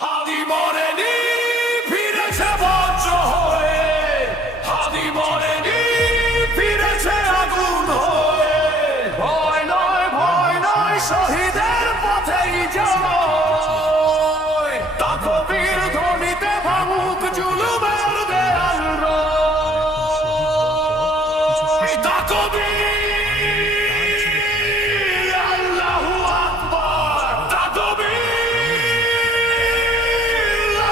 হাদি মরেনি ফিরেছে বজ্র হয়ে, হাদি মরেনি ফিরেছে আগুন হয়ে। ভয় নয় শহীদের পথেই জয়। তাকবীর ধ্বনিতে ভাঙুক জুলুমের দেয়াল রয়। তাকবীর আল্লাহু আকবার, তাকবীর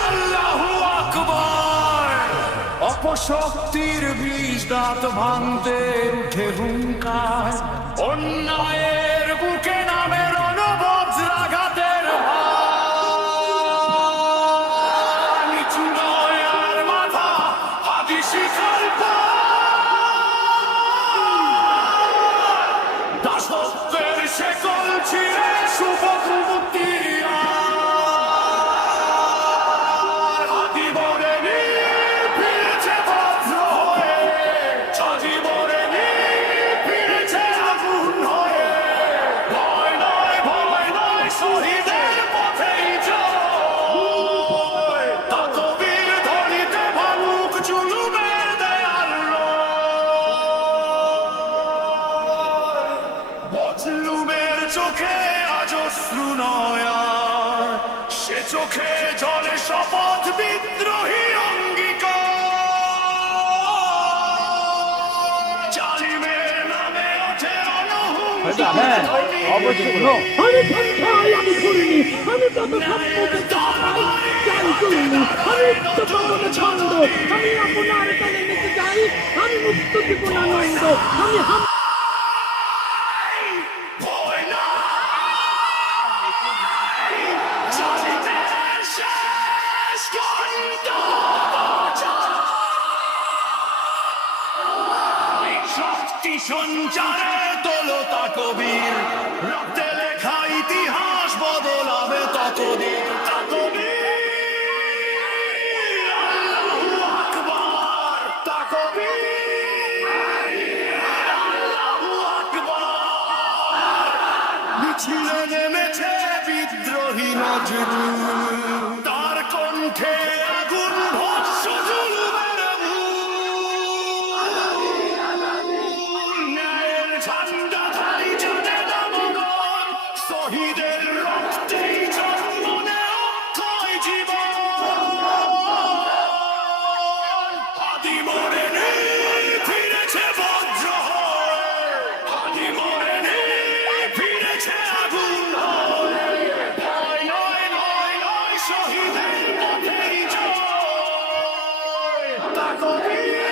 আল্লাহু আকবার। অপশক্তির বীজ দাঁত ভাঙতে উঠে হুঙ্কার, অন্যায়ের বুকে নামে রণবজ্রাঘাতের ভার। নিচু নয় আর মাথা, হাদি শিখার পার। দাসত্বের শেকল ছিঁড়ে শুভ মুক্তির আর। হাদি মরেনি ফিরেছে বজ্র হয়ে, হাদি মরেনি ফিরেছে আগুন হয়ে। ভয় নয় শহীদের পথেই জয়। তাকবীর ধ্বনিতে ভাঙুক জুলুমের দেয়াল রয়। মজলুমের চোখে আজ অশ্রু নয়ার, সে চোখে জলে শপথ বিদ্রোহী অঙ্গীকার। জালিমের নামে ওঠে হ্যাঁ, অবশ্যই no। আমি সংখ্যায় আমি করিনি, আমি তত সম্পদে চাই করিনি, আমি তো ভবনে ছন্দ, আমি আপনার কানে নিতে চাই, আমি মুক্ত জীবনানন্দ, আমি ভয় নাই, জালিমের শেষ কণ্ঠ বাজাই। শক্তি সঞ্চারে তোলো তাকবীর, রক্তে লেখা ইতিহাস বদলাবে ততদিন। তাকবীর আল্লাহু আকবার, তাকবীর আল্লাহু আকবার। মিছিলে নেমেছে বিদ্রোহী নজরুল, তার কণ্ঠে আগুন ভস্য জুলুমের ভুল। ন্যায়ের ঝান্ডা ধারি জানে দামোদর, শহীদের রক্তেই জন্মনে অক্ষয় জীবন। হাদি মরেনি ফিরেছে বজ্র হয়ে, হাদি মরেনি ফিরেছে আগুন হয়ে। ভয় নয় শহীদের পথেই জয়। তাকবীর